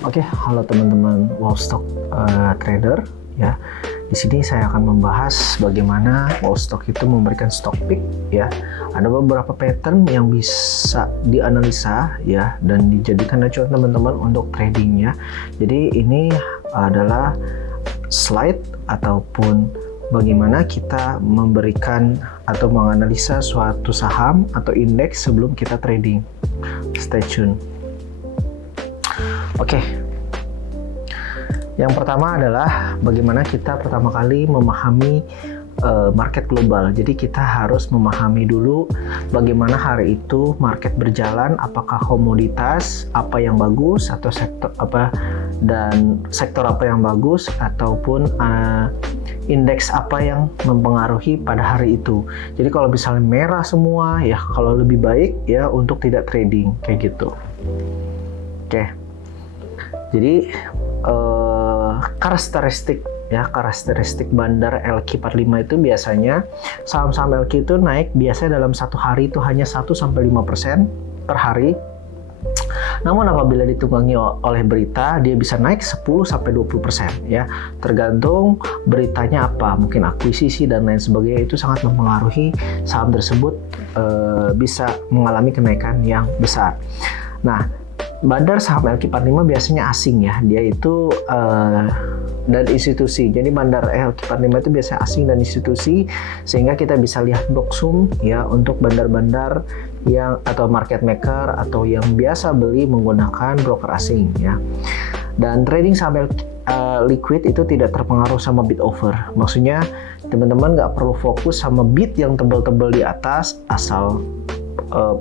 Oke, halo teman-teman Wallstock Trader ya. Di sini saya akan membahas bagaimana Wallstock itu memberikan stock pick ya. Ada beberapa pattern yang bisa dianalisa ya dan dijadikan acuan teman-teman untuk tradingnya. Jadi ini adalah slide ataupun bagaimana kita memberikan atau menganalisa suatu saham atau indeks sebelum kita trading. Stay tune. Oke. Yang pertama adalah bagaimana kita pertama kali memahami market global. Jadi kita harus memahami dulu bagaimana hari itu market berjalan, apakah komoditas apa yang bagus atau sektor apa yang bagus ataupun indeks apa yang mempengaruhi pada hari itu. Jadi kalau misalnya merah semua ya kalau lebih baik ya untuk tidak trading kayak gitu. Oke. Jadi karakteristik bandar LQ45 itu biasanya saham-saham LQ itu naik biasanya dalam satu hari itu hanya 1-5% per hari. Namun apabila ditunggangi oleh berita dia bisa naik 10-20% ya. Tergantung beritanya apa, mungkin akuisisi dan lain sebagainya, itu sangat mempengaruhi saham tersebut bisa mengalami kenaikan yang besar. Nah, bandar saham LQ45 biasanya asing ya, dia itu dan institusi. Jadi bandar LQ45 itu biasanya asing dan institusi, sehingga kita bisa lihat blocksum ya untuk bandar-bandar yang atau market maker atau yang biasa beli menggunakan broker asing ya. Dan trading saham liquid itu tidak terpengaruh sama bid over. Maksudnya teman-teman nggak perlu fokus sama bid yang tebal-tebal di atas, asal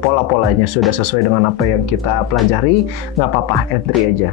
pola-polanya sudah sesuai dengan apa yang kita pelajari, nggak apa-apa, entry aja.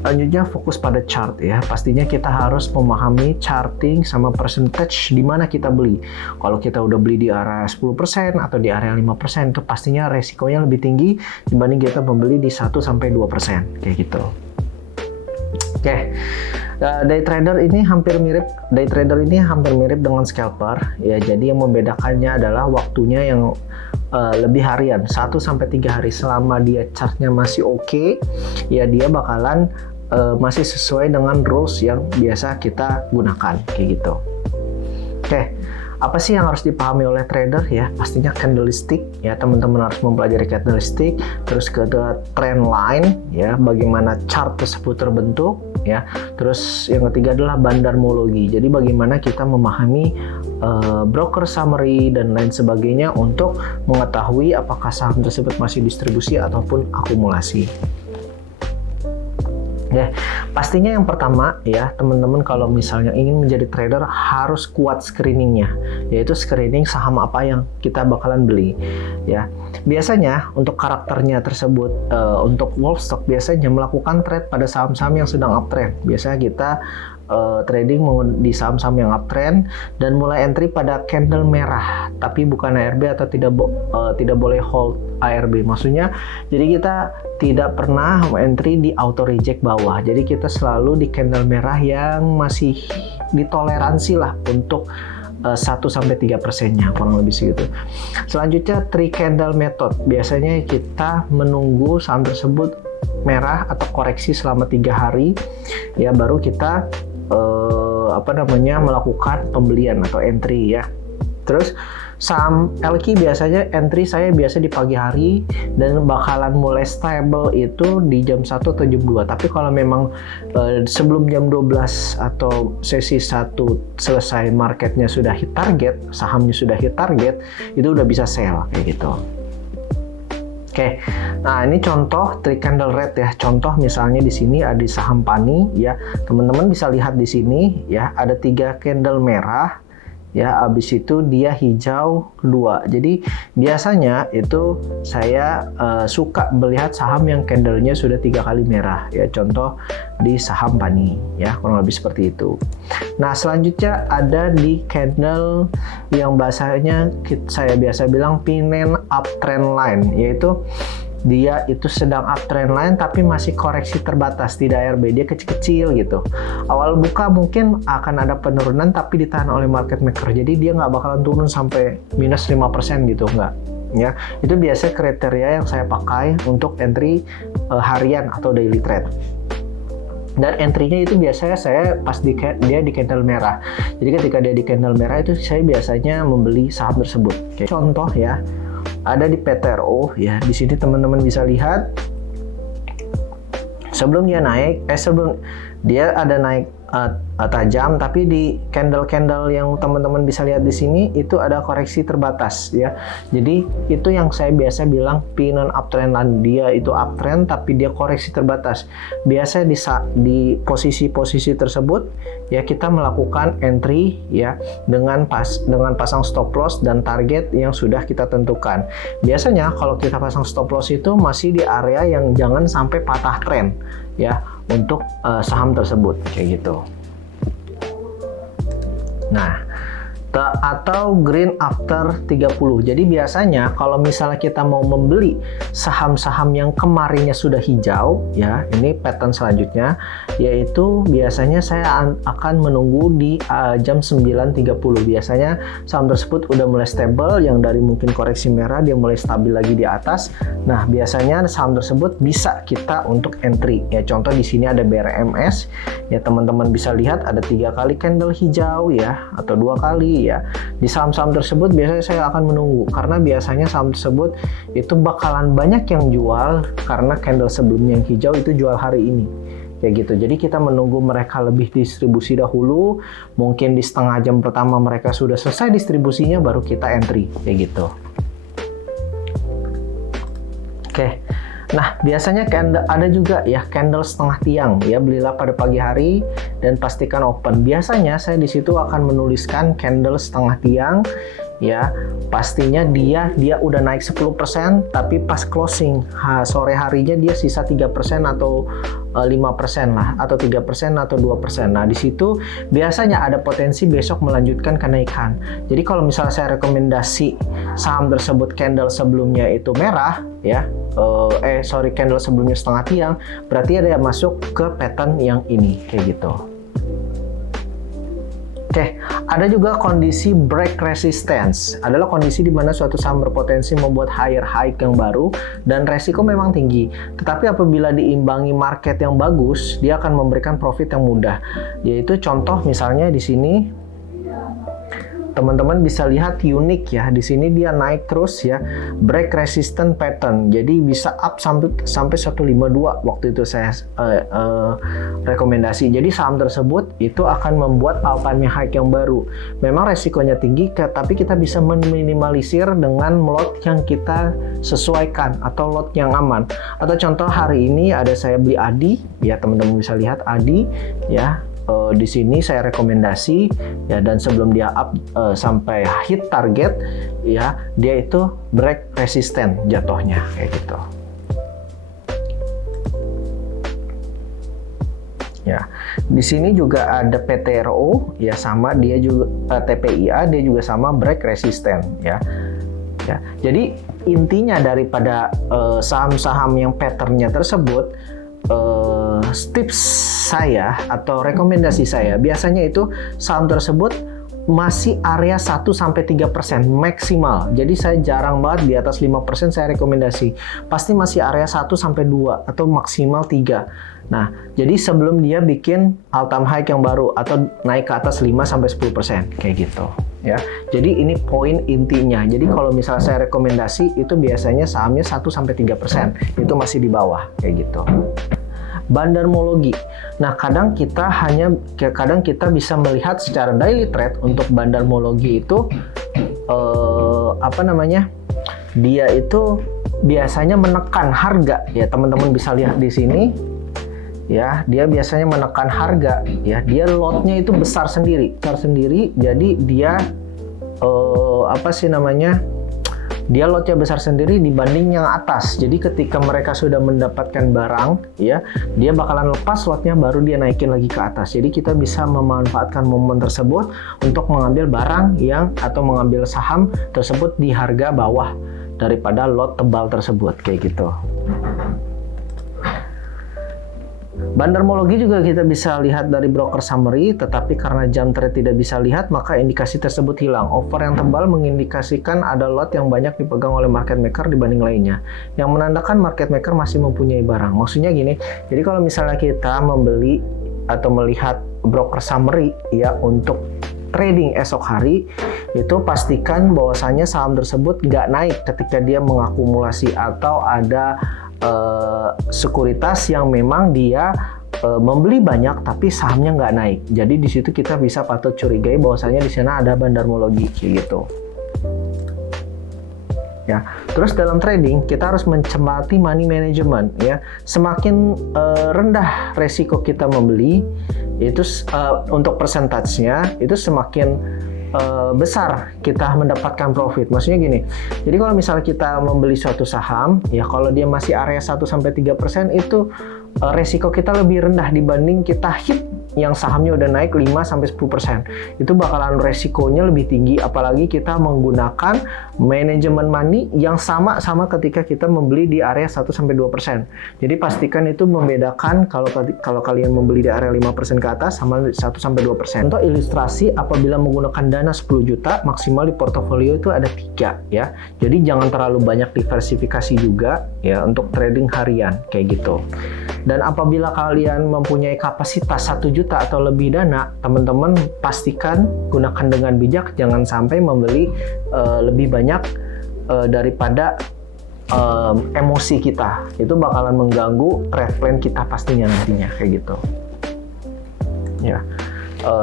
Lanjutnya fokus pada chart ya. Pastinya kita harus memahami charting sama percentage di mana kita beli. Kalau kita udah beli di area 10% atau di area 5%, itu pastinya resikonya lebih tinggi dibanding kita membeli di 1-2% kayak gitu. Oke. Day trader ini hampir mirip dengan scalper ya. Jadi yang membedakannya adalah waktunya yang lebih harian, 1-3 hari. Selama dia chartnya masih oke, ya dia bakalan masih sesuai dengan rules yang biasa kita gunakan kayak gitu. Oke. Apa sih yang harus dipahami oleh trader ya? Pastinya candlestick ya, teman-teman harus mempelajari candlestick, terus ke trend line ya, bagaimana chart tersebut terbentuk ya. Terus yang ketiga adalah bandarmologi. Jadi bagaimana kita memahami broker summary dan lain sebagainya untuk mengetahui apakah saham tersebut masih distribusi ataupun akumulasi. Ya, pastinya yang pertama ya, teman-teman kalau misalnya ingin menjadi trader harus kuat screeningnya, yaitu screening saham apa yang kita bakalan beli ya. Biasanya untuk karakternya tersebut untuk Wallstock biasanya melakukan trade pada saham-saham yang sedang uptrend. Biasanya kita trading di saham-saham yang uptrend dan mulai entry pada candle merah, tapi bukan ARB atau tidak boleh hold ARB. Maksudnya jadi kita tidak pernah entry di auto reject bawah. Jadi kita selalu di candle merah yang masih ditoleransi lah untuk 1-3%-nya, kurang lebih segitu. Selanjutnya 3 candle method. Biasanya kita menunggu saham tersebut merah atau koreksi selama 3 hari ya, baru kita melakukan pembelian atau entry ya. Terus saham LQ biasanya entry saya biasa di pagi hari dan bakalan mulai stable itu di jam 1 atau jam 2. Tapi kalau memang sebelum jam 12 atau sesi 1 selesai, marketnya sudah hit target, sahamnya sudah hit target, itu udah bisa sell kayak gitu. Oke, nah ini contoh 3 candle red ya. Contoh misalnya di sini ada saham PANI ya. Teman-teman bisa lihat di sini ya, ada 3 candle merah ya, habis itu dia hijau 2. Jadi biasanya itu saya suka melihat saham yang candlenya sudah 3 kali merah ya. Contoh di saham PANI ya, kurang lebih seperti itu. Nah selanjutnya ada di candle yang bahasanya saya biasa bilang pinen uptrend line, yaitu dia itu sedang uptrend line tapi masih koreksi terbatas, tidak ARB, dia kecil-kecil gitu. Awal buka mungkin akan ada penurunan tapi ditahan oleh market maker, jadi dia nggak bakalan turun sampai minus 5% gitu, ya. Itu biasanya kriteria yang saya pakai untuk entry harian atau daily trade. Dan entry-nya itu biasanya saya pas dia di candle merah. Jadi ketika dia di candle merah itu saya biasanya membeli saham tersebut. Oke. Contoh ya, ada di PTRO ya. Di sini teman-teman bisa lihat sebelum dia naik, sebelum dia ada naik tajam, tapi di candle-candle yang teman-teman bisa lihat di sini itu ada koreksi terbatas ya. Jadi itu yang saya biasa bilang non uptrend line, dia itu uptrend tapi dia koreksi terbatas. Biasa di posisi-posisi tersebut ya kita melakukan entry ya dengan pasang stop loss dan target yang sudah kita tentukan. Biasanya kalau kita pasang stop loss itu masih di area yang jangan sampai patah tren ya untuk saham tersebut kayak gitu. Nah, atau green after 30. Jadi biasanya kalau misalnya kita mau membeli saham-saham yang kemarinnya sudah hijau ya, ini pattern selanjutnya yaitu biasanya saya akan menunggu di jam 9.30. Biasanya saham tersebut udah mulai stable, yang dari mungkin koreksi merah dia mulai stabil lagi di atas. Nah, biasanya saham tersebut bisa kita untuk entry. Ya, contoh di sini ada BRMS. Ya, teman-teman bisa lihat ada 3 kali candle hijau ya atau 2 kali ya. Di saham-saham tersebut biasanya saya akan menunggu karena biasanya saham tersebut itu bakalan banyak yang jual karena candle sebelumnya yang hijau itu jual hari ini. Kayak gitu. Jadi kita menunggu mereka lebih distribusi dahulu, mungkin di setengah jam pertama mereka sudah selesai distribusinya baru kita entry kayak gitu. Oke. Nah, biasanya ada juga ya candle setengah tiang ya, belilah pada pagi hari dan pastikan open. Biasanya saya di situ akan menuliskan candle setengah tiang ya. Pastinya dia udah naik 10% tapi pas closing sore harinya dia sisa 3% atau 5% lah, atau 3% atau 2%. Nah, di situ biasanya ada potensi besok melanjutkan kenaikan. Jadi kalau misalnya saya rekomendasi saham tersebut candle sebelumnya itu merah ya, candle sebelumnya setengah tiang, berarti ada yang masuk ke pattern yang ini kayak gitu. Oke, ada juga kondisi break resistance. Adalah kondisi di mana suatu saham berpotensi membuat higher high yang baru dan resiko memang tinggi. Tetapi apabila diimbangi market yang bagus, dia akan memberikan profit yang mudah. Yaitu contoh misalnya di sini teman-teman bisa lihat unik ya, di sini dia naik terus ya, break resistant pattern, jadi bisa up sampai 152 waktu itu saya rekomendasi. Jadi saham tersebut itu akan membuat all time high yang baru. Memang resikonya tinggi, tapi kita bisa meminimalisir dengan lot yang kita sesuaikan atau lot yang aman. Atau contoh hari ini ada saya beli ADI ya, teman-teman bisa lihat ADI ya. Di sini saya rekomendasi ya, dan sebelum dia up sampai hit target ya, dia itu break resisten jatuhnya kayak gitu. Ya, di sini juga ada PTRO ya, sama dia juga TPIA, dia juga sama break resisten ya. Ya, jadi intinya daripada saham-saham yang patternnya tersebut, tips saya atau rekomendasi saya biasanya itu saham tersebut masih area 1-3% maksimal. Jadi saya jarang banget di atas 5% saya rekomendasi. Pasti masih area 1-2 atau maksimal 3. Nah, jadi sebelum dia bikin all time high yang baru atau naik ke atas 5-10% kayak gitu. Ya, jadi ini poin intinya. Jadi kalau misalnya saya rekomendasi itu biasanya sahamnya 1-3%, itu masih di bawah kayak gitu. Bandarmologi. Nah, kadang kita bisa melihat secara daily trade untuk bandarmologi itu dia itu biasanya menekan harga ya, teman-teman bisa lihat di sini. Ya, dia biasanya menekan harga ya, dia lotnya itu besar sendiri, jadi dia dia lotnya besar sendiri dibanding yang atas. Jadi ketika mereka sudah mendapatkan barang ya, dia bakalan lepas lotnya baru dia naikin lagi ke atas. Jadi kita bisa memanfaatkan momen tersebut untuk mengambil barang atau mengambil saham tersebut di harga bawah daripada lot tebal tersebut kayak gitu. Bandarmologi juga kita bisa lihat dari broker summary, tetapi karena jam trade tidak bisa lihat, maka indikasi tersebut hilang. Over yang tebal mengindikasikan ada lot yang banyak dipegang oleh market maker dibanding lainnya, yang menandakan market maker masih mempunyai barang. Maksudnya gini, jadi kalau misalnya kita membeli atau melihat broker summary ya untuk trading esok hari, itu pastikan bahwasanya saham tersebut nggak naik ketika dia mengakumulasi atau ada sekuritas yang memang dia membeli banyak tapi sahamnya nggak naik. Jadi di situ kita bisa patut curigai bahwasanya di sana ada bandarmologi kayak gitu. Ya, terus dalam trading kita harus mencermati money management ya. Semakin rendah resiko kita membeli, itu untuk persentasenya itu semakin besar kita mendapatkan profit. Maksudnya gini, jadi kalau misalnya kita membeli suatu saham, ya kalau dia masih area 1-3% itu resiko kita lebih rendah dibanding kita hit yang sahamnya udah naik 5-10%. Itu bakalan resikonya lebih tinggi, apalagi kita menggunakan manajemen money yang sama ketika kita membeli di area 1-2%. Jadi pastikan itu membedakan kalau kalian membeli di area 5% ke atas sama 1-2%. Untuk ilustrasi, apabila menggunakan dana 10 juta, maksimal di portofolio itu ada 3 ya. Jadi jangan terlalu banyak diversifikasi juga ya untuk trading harian kayak gitu. Dan apabila kalian mempunyai kapasitas 1 juta atau lebih dana, teman-teman pastikan gunakan dengan bijak, jangan sampai membeli lebih banyak daripada emosi kita. Itu bakalan mengganggu trade plan kita pastinya nantinya kayak gitu. Ya.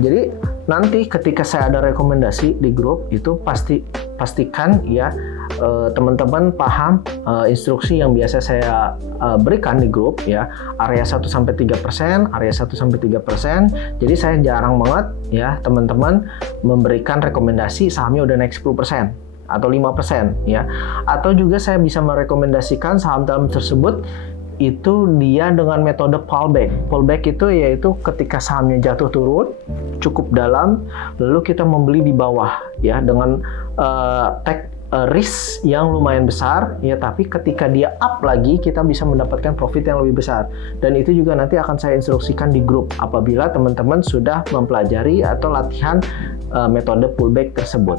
Jadi nanti ketika saya ada rekomendasi di grup itu pastikan ya teman-teman paham instruksi yang biasa saya berikan di grup ya, area 1-3%, area 1-3%. Jadi saya jarang banget ya teman-teman memberikan rekomendasi sahamnya udah naik 10% atau 5% ya. Atau juga saya bisa merekomendasikan saham-saham tersebut itu dia dengan metode pullback. Pullback itu yaitu ketika sahamnya jatuh turun cukup dalam, lalu kita membeli di bawah ya dengan take risk yang lumayan besar ya, tapi ketika dia up lagi kita bisa mendapatkan profit yang lebih besar. Dan itu juga nanti akan saya instruksikan di grup apabila teman-teman sudah mempelajari atau latihan metode pullback tersebut.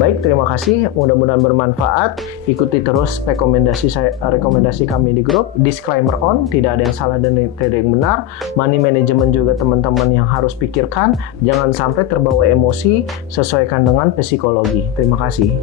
Baik, terima kasih, mudah-mudahan bermanfaat. Ikuti terus rekomendasi kami di grup. Disclaimer on, tidak ada yang salah dan tidak ada yang benar. Money management juga teman-teman yang harus pikirkan, jangan sampai terbawa emosi, sesuaikan dengan psikologi. Terima kasih.